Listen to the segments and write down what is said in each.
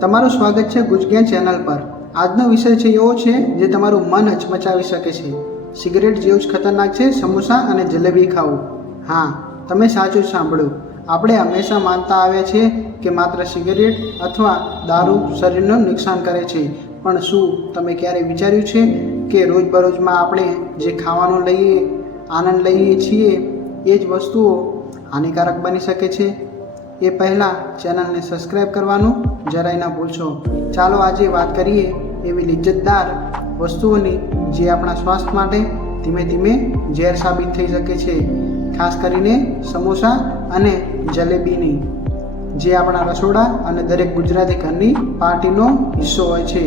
તમારું સ્વાગત છે ગુજગેન ચેનલ પર. આજનો વિષય છે એવો છે જે તમારું મન હચમચાવી શકે છે. સિગરેટ જેવું જ ખતરનાક છે સમોસા અને જલેબી ખાવું. હા, તમે સાચું સાંભળ્યું. આપણે હંમેશા માનતા આવ્યા છીએ કે માત્ર સિગરેટ અથવા દારૂ શરીરનું નુકસાન કરે છે. પણ શું તમે ક્યારે વિચાર્યું છે કે રોજબરોજમાં આપણે જે ખાવાનું લઈએ, આનંદ લઈએ છીએ, એ જ વસ્તુઓ હાનિકારક બની શકે છે? એ પહેલાં ચેનલને સબસ્ક્રાઈબ કરવાનું જરાય ના ભૂલશો. ચાલો આજે વાત કરીએ એવી લિજ્જતદાર વસ્તુઓની, જે આપણા સ્વાસ્થ્ય માટે ધીમે ધીમે ઝેર સાબિત થઈ શકે છે. ખાસ કરીને સમોસા અને જલેબીની, જે આપણા રસોડા અને દરેક ગુજરાતી ઘરની પાર્ટીનો હિસ્સો હોય છે.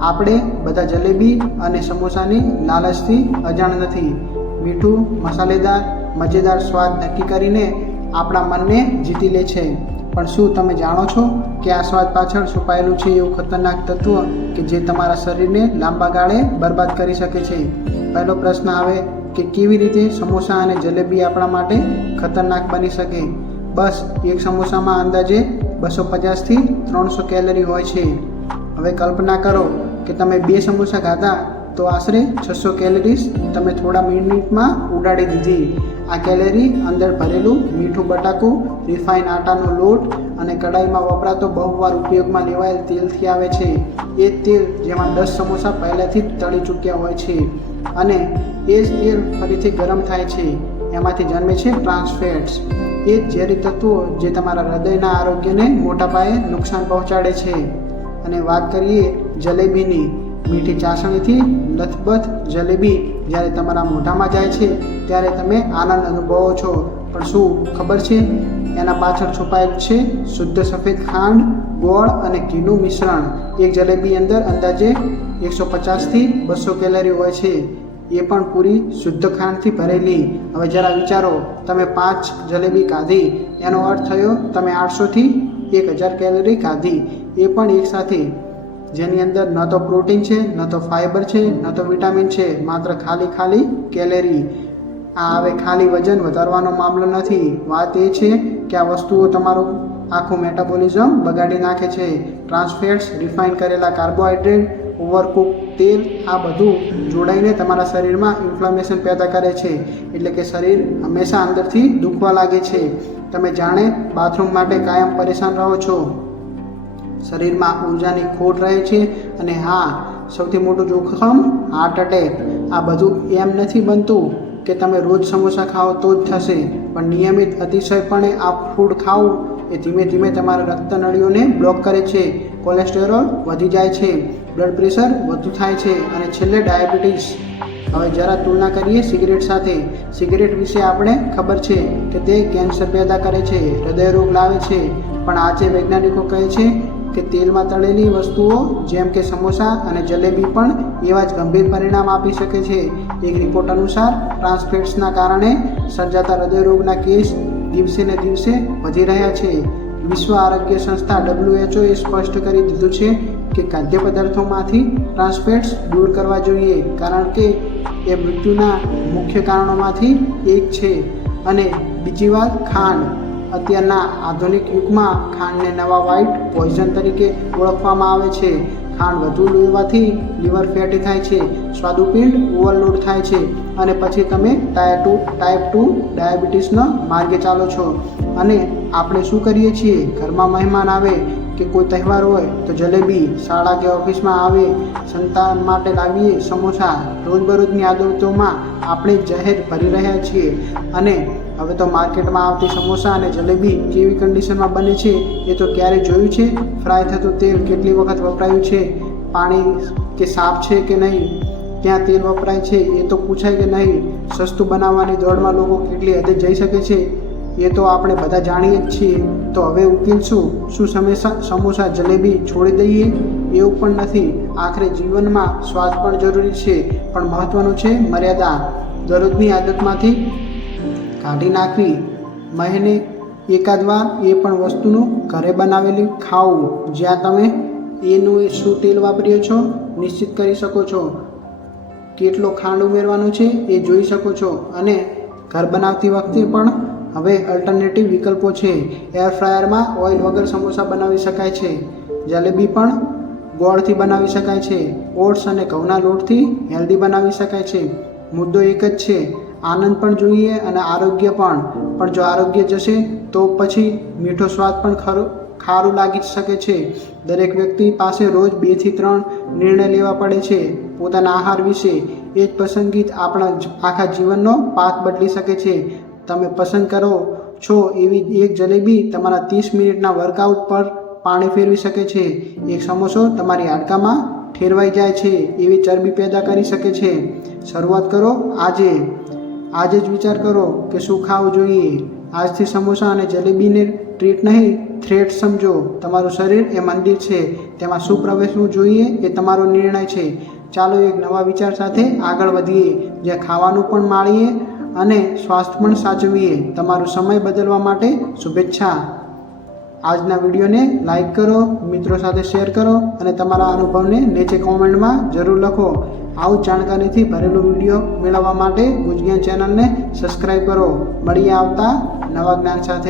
આપણે બધા જલેબી અને સમોસાની લાલચથી અજાણ નથી. મીઠું, મસાલેદાર, મજેદાર સ્વાદ નક્કી કરીને આપણા મનને જીતી લે છે. પણ શું તમે જાણો છો કે આ સ્વાદ પાછળ છુપાયેલું છે એવું ખતરનાક તત્વ કે જે તમારા શરીરને લાંબા ગાળે બરબાદ કરી શકે છે? પહેલો પ્રશ્ન આવે કે કેવી રીતે સમોસા અને જલેબી આપણા માટે ખતરનાક બની શકે? બસ, એક સમોસામાં અંદાજે બસો પચાસથી ત્રણસો કેલરી હોય છે. હવે કલ્પના કરો કે તમે બે સમોસા ખાધા તો આશરે છસો કેલરીઝ તમે થોડા મિનિટમાં ઉડાડી દીધી. આ કેલેરી અંદર ભરેલું મીઠું બટાકું રિફાઇન આટાનો લોટ અને કડાઈમાં વપરાતો બહુવાર ઉપયોગમાં લેવાયેલ તેલથી આવે છે. એ તેલ જેમાં દસ સમોસા પહેલાંથી જ તળી ચૂક્યા હોય છે અને એ જ તેલ ફરીથી ગરમ થાય છે. એમાંથી જન્મે છે ટ્રાન્સફેટ્સ એ જ ઝેરી તત્વો જે તમારા હૃદયના આરોગ્યને મોટા પાયે નુકસાન પહોંચાડે છે. અને વાત કરીએ જલેબીની. મીઠી ચાસણીથી લથબથ જલેબી જ્યારે તમારા મોઢામાં જાય છે, ત્યારે તમે આનંદ અનુભવો છો. પણ શું ખબર છે? એના પાછળ છુપાયેલ છે શુદ્ધ સફેદ ખાંડ, ગોળ અને ઘીનું મિશ્રણ. એક જલેબી અંદર અંદાજે એકસો પચાસથી બસો કેલરી હોય છે. એ પણ પૂરી શુદ્ધ ખાંડથી ભરેલી. હવે જરા વિચારો, તમે પાંચ જલેબી ખાધી એનો અર્થ થયો તમે આઠસોથી એક હજાર કેલરી ખાધી એ પણ એકસાથે જેની અંદર ન તો પ્રોટીન છે, ન તો ફાઇબર છે, ન તો વિટામિન છે, માત્ર ખાલી ખાલી કેલેરી. આ હવે ખાલી વજન વધારવાનો મામલો નથી. વાત એ છે કે આ વસ્તુઓ તમારું આખું મેટાબોલિઝમ બગાડી નાખે છે. ટ્રાન્સફેટ્સ રિફાઇન કરેલા કાર્બોહાઈડ્રેટ ઓવરકુક તેલ, આ બધું જોડાઈને તમારા શરીરમાં ઇન્ફ્લામેશન પેદા કરે છે. એટલે કે શરીર હંમેશા અંદરથી દુખવા લાગે છે. તમે જાણે બાથરૂમ માટે કાયમ પરેશાન રહો છો. શરીરમાં ઉર્જાની ખોટ રહે છે અને હા, સૌથી મોટું જોખમ હાર્ટ એટેક આ બધું એમ નથી બનતું કે તમે રોજ સમોસા ખાઓ તો જ થશે, પણ નિયમિત અતિશયપણે આ ફૂડ ખાવું એ ધીમે ધીમે તમારા રક્તનળીઓને બ્લોક કરે છે કોલેસ્ટેરોલ વધી જાય છે બ્લડ પ્રેશર વધુ થાય છે અને છેલ્લે ડાયાબિટીસ હવે જરા તુલના કરીએ સિગરેટ સાથે. સિગરેટ વિશે આપણે ખબર છે કે તે કેન્સર પેદા કરે છે, હૃદયરોગ લાવે છે, પણ આજે વૈજ્ઞાનિકો કહે છે કે તેલમાં તળેલી વસ્તુઓ, જેમ કે સમોસા અને જલેબી પણ એવા જ ગંભીર પરિણામ આપી શકે છે. એક રિપોર્ટ અનુસાર, ટ્રાન્સફેટ્સના કારણે સર્જાતા હૃદયરોગના કેસ દિવસે ને દિવસે વધી રહ્યા છે. વિશ્વ આરોગ્ય સંસ્થા ડબ્લ્યુએચઓએ સ્પષ્ટ કરી દીધું છે કે ખાદ્ય પદાર્થોમાંથી ટ્રાન્સફેટ્સ દૂર કરવા જોઈએ, કારણ કે એ મૃત્યુના મુખ્ય કારણોમાંથી એક છે. અને બીજી વાત, ખાંડ. અત્યારના આધુનિક યુગમાં ખાંડને નવા વ્હાઇટ પોઈઝન તરીકે ઓળખવામાં આવે છે. ખાંડ વધુ લેવાથી લીવર ફેટી થાય છે, સ્વાદુપિંડ ઓવરલોડ થાય છે અને પછી તમે ટાયર ટુ ટાઈપ ટુ ડાયાબિટીસના માર્ગે ચાલો છો. અને આપણે શું કરીએ છીએ? ઘરમાં મહેમાન આવે કે કોઈ તહેવાર હોય તો જલેબી શાળા કે ઓફિસમાં આવે, સંતાન માટે લાવીએ સમોસા. રોજબરોજની આદતોમાં આપણે જહેર ભરી રહ્યા છીએ અને હવે તો માર્કેટમાં આવતી સમોસા અને જલેબી કેવી કન્ડિશનમાં બને છે એ તો ક્યારે જોયું છે? ફ્રાય થતું તેલ કેટલી વખત વપરાયું છે? પાણી કે સાફ છે કે નહીં? ક્યાં તેલ વપરાય છે એ તો પૂછાય કે નહીં? સસ્તું બનાવવાની દોડમાં લોકો કેટલી હદે જઈ શકે છે? એ તો આપણે બધા જાણીએ જ છીએ. તો હવે ઉકેલ શું? શું સમોસા સમોસા, જલેબી છોડી દઈએ? એવું પણ નથી. આખરે જીવનમાં સ્વાદ પણ જરૂરી છે, પણ મહત્ત્વનું છે મર્યાદા. દરરોજની આદતમાંથી કાઢી નાખવી. મહિને એકાદ વાર એ પણ વસ્તુનું ઘરે બનાવેલી ખાવું જ્યાં તમે એનું એ શું તેલ વાપર્યો છો, નિશ્ચિત કરી શકો છો. કેટલો ખાંડ ઉમેરવાનું છે એ જોઈ શકો છો. અને ઘર બનાવતી વખતે પણ હવે અલ્ટરનેટિવ વિકલ્પો છે. એર ફ્રાયરમાં ઓઇલ વગર સમોસા બનાવી શકાય છે. જલેબી પણ ગોળથી બનાવી શકાય છે. ઓટ્સ અને ઘઉંના લોટથી હેલ્ધી બનાવી શકાય છે. મુદ્દો એક જ છે. આનંદ પણ જોઈએ અને આરોગ્ય પણ. પણ જો આરોગ્ય જશે, તો પછી મીઠો સ્વાદ પણ ખરો, ખારું લાગી શકે છે. દરેક વ્યક્તિ પાસે રોજ બેથી ત્રણ નિર્ણય લેવા પડે છે. પોતાના આહાર વિશે એ જ પસંદગી આપણા આખા જીવનનો પાથ બદલી શકે છે. તમે પસંદ કરો છો એવી એક જલેબી તમારા ત્રીસ મિનિટના વર્કઆઉટ પર પાણી ફેરવી શકે છે. એક સમોસો તમારી હાડકામાં ઠેરવાઈ જાય છે, એવી ચરબી પેદા કરી શકે છે. શરૂઆત કરો આજે. આજે જ વિચાર કરો કે શું ખાવું જોઈએ. આજથી સમોસા અને જલેબીને ટ્રીટ નહીં થ્રેટ સમજો. તમારું શરીર એ મંદિર છે. તેમાં શું પ્રવેશવું જોઈએ એ તમારો નિર્ણય છે. ચાલો એક નવા વિચાર સાથે આગળ વધીએ. જે ખાવાનું પણ માણીએ અને સ્વાસ્થ્ય પણ સાચવીએ. તમારો સમય બદલવા માટે શુભેચ્છા. આજના વિડીયોને લાઈક કરો, મિત્રો સાથે શેર કરો અને તમારા અનુભવને નીચે કોમેન્ટમાં જરૂર લખો. આવું જાણકારીથી ભરેલું વીડિયો મેળવવા માટે ગુજગ્યા ચેનલને સબસ્ક્રાઈબ કરો. મળીએ આવતા નવા જ્ઞાન સાથે.